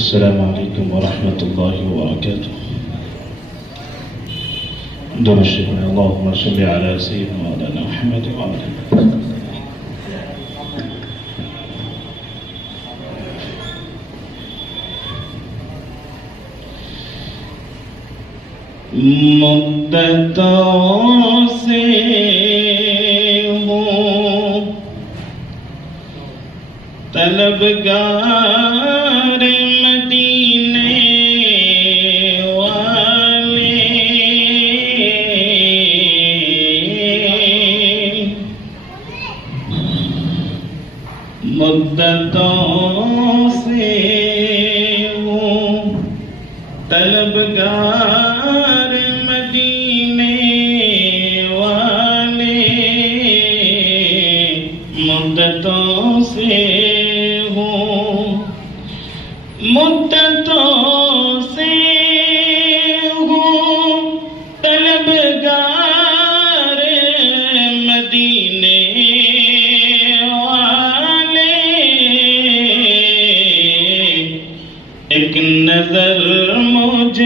السلام عليكم ورحمة الله وبركاته. دور الشيخنا اللهم صل على سيدنا مولانا محمد وعلى آله. مدتوں سے ہوں طلبگار مدینے والے، مدتوں سے ہوں طلبگار مدینے والے، مدتوں سے مدتوں سے ہوں طلبگار مدینے والے، ایک نظر مجھ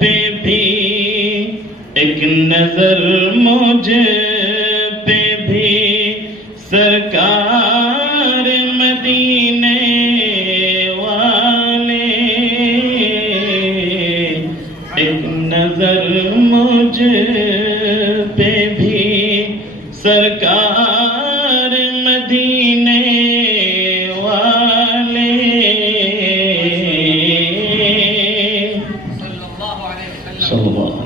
پہ بھی، ایک نظر مجھ پہ بھی سرکار مدینے، ایک نظر مجھ پہ بھی سرکار مدینے والے، صلی اللہ علیہ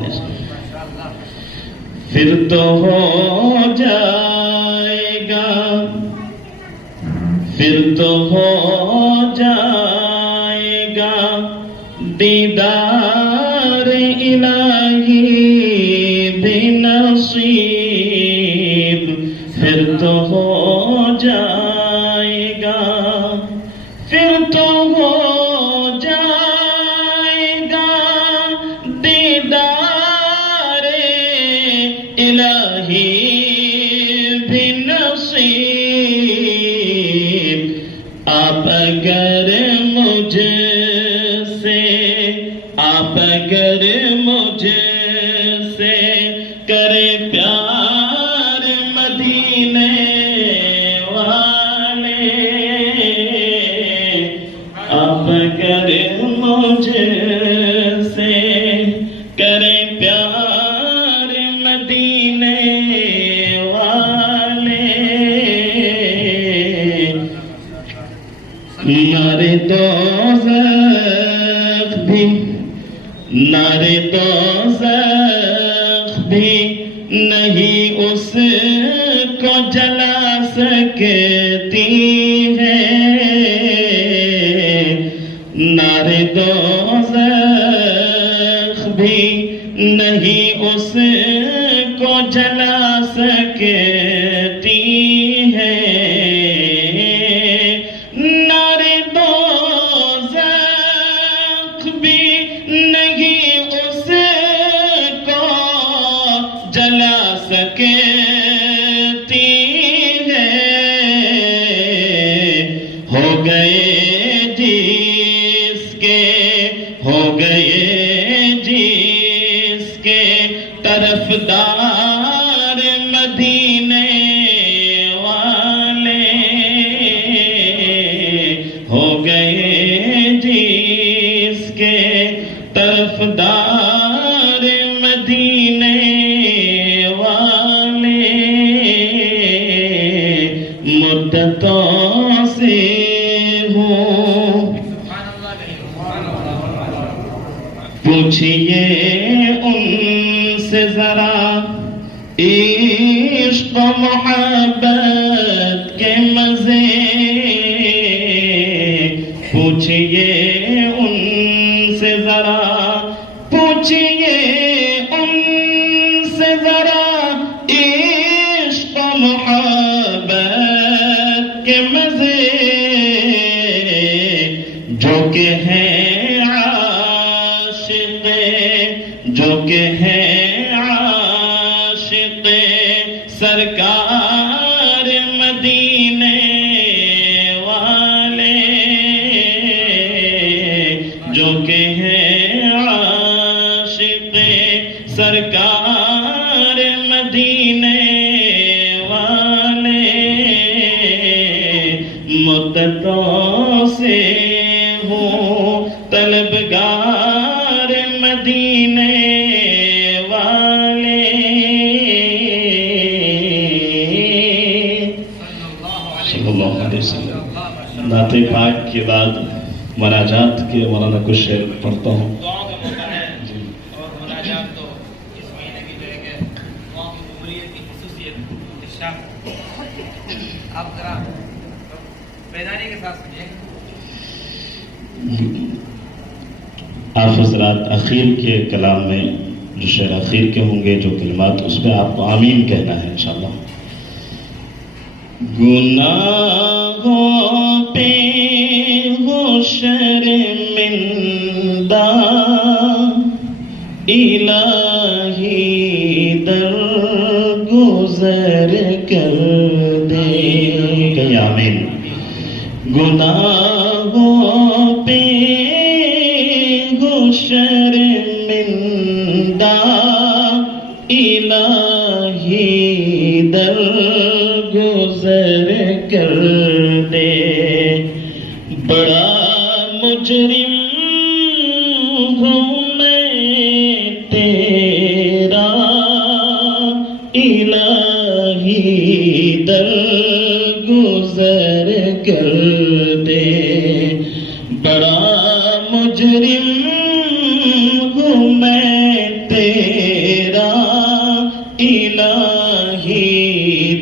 وسلم، پھر تو ہو جائے گا، پھر تو ہو جائے گا دیدار الہی بنصیب، پھر تو ہو جائے گا، پھر تو ہو جائے گا دیدار الہی بنصیب، آپ اگر مجھ سے، آپ اگر مجھ سے کرے پیار مدینے والے، آپ اگر مجھ سے کرے پیار مدینے والے، نعرے دوزخ بھی، نعرے دوزخ بھی نہیں اس کو جلا سکتی ہے، نعرے دوزخ بھی نہیں اس کو جلا سکتی ہے، جلا سکتی ہے، ہو گئے جس کے، ہو گئے جس کے طرفدار مدینے والے، ہو گئے جس کے طرفدار مدینے والے، مدتوں سے ہوں، پوچھئے ان سے ذرا عشق و محبت کے مزے، پوچھئے ان سے ذرا، پوچھئے ان سے ذرا عشق و محبت کے مزے، جو کہ ہیں عاشق، جو کہ ہیں عاشق سرکار مدینے والے، جو کہ ہے عاشق سرکار مدینے والے، مدتوں سے ہوں طلبگار مدینے والے۔ صلی اللہ علیہ وسلم۔ نعت پاک کے بعد مناجات کے مولانا کچھ شعر پڑھتا ہوں۔ دعاؤں کا موقع ہے اور مناجات تو اس مہینے کی جو ہے کہ دعاؤں کی قبولیت کی خصوصیت ارشاد۔ آپ ذرا بیداری کے ساتھ سنیے۔ آپ حضرات اخیر کے کلام میں جو شعر اخیر کے ہوں گے، جو کلمات، اس میں آپ کو آمین کہنا ہے انشاءاللہ۔ گناہوں پہ ہو شرمندہ الہی درگزر کر دے، کہ آمین۔ گناہوں پہ ہو شرمندہ الہی درگزر کر دے، بڑا مجرم ہوں میں تیرا الہی درگزر کر دے، بڑا مجرم ہوں میں تیرا الہی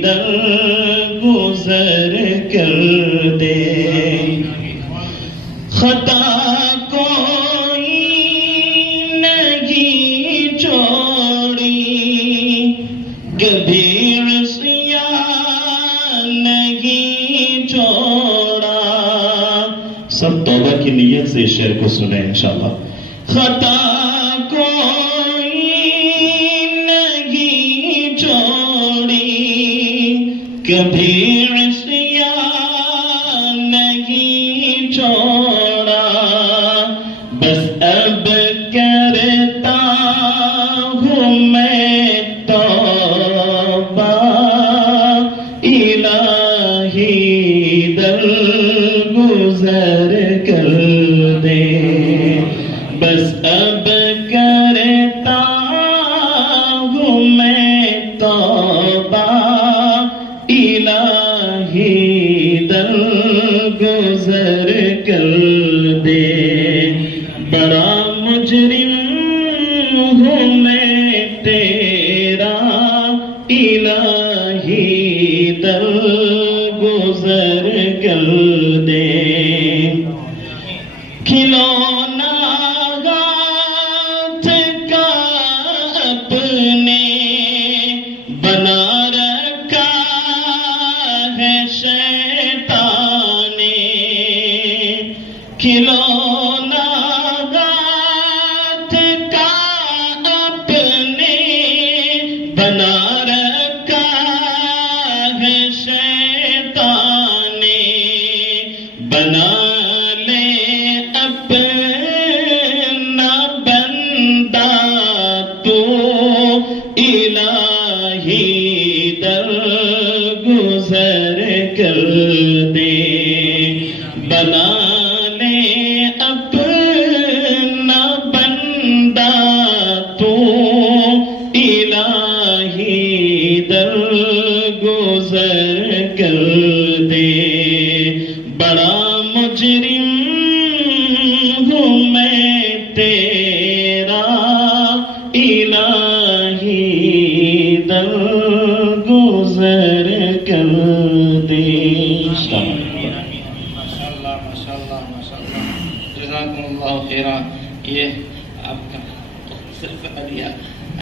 درگزر کر دے، خطا کوئی نہیں چھوڑی، کبھی عصیان نہیں چھوڑا۔ سب توبہ کی نیت سے اس شعر کو سنیں انشاءاللہ۔ خطا کوئی نہیں چھوڑی، کبھی عصیان نہیں چھوڑا، بس اب کرتا ہوں میں توبہ الہی درگزر کر دے، بس اب کرتا ہوں میں توبہ الہی درگزر کر دے، بڑا مجرم ہوں میں تیرا الہی درگزر کر دے، کھلونا ہاتھ کا اپنے بنا رکھا ہے شیطان نے، کھلونا ہاتھ کا اپنے بنا رکھا ہے شیطان نے، بنا لے اپنا بندہ تو الہی درگزر کر دے، بنا لے اپنا بندہ تو الہی درگزر کر دے، بڑا مجرم ہوں میں تیرا الہی درگزر کر دے۔ ماشاءاللہ ماشاءاللہ ماشاءاللہ، جزاکم اللہ خیرا۔ یہ آپ کا صرف علیہ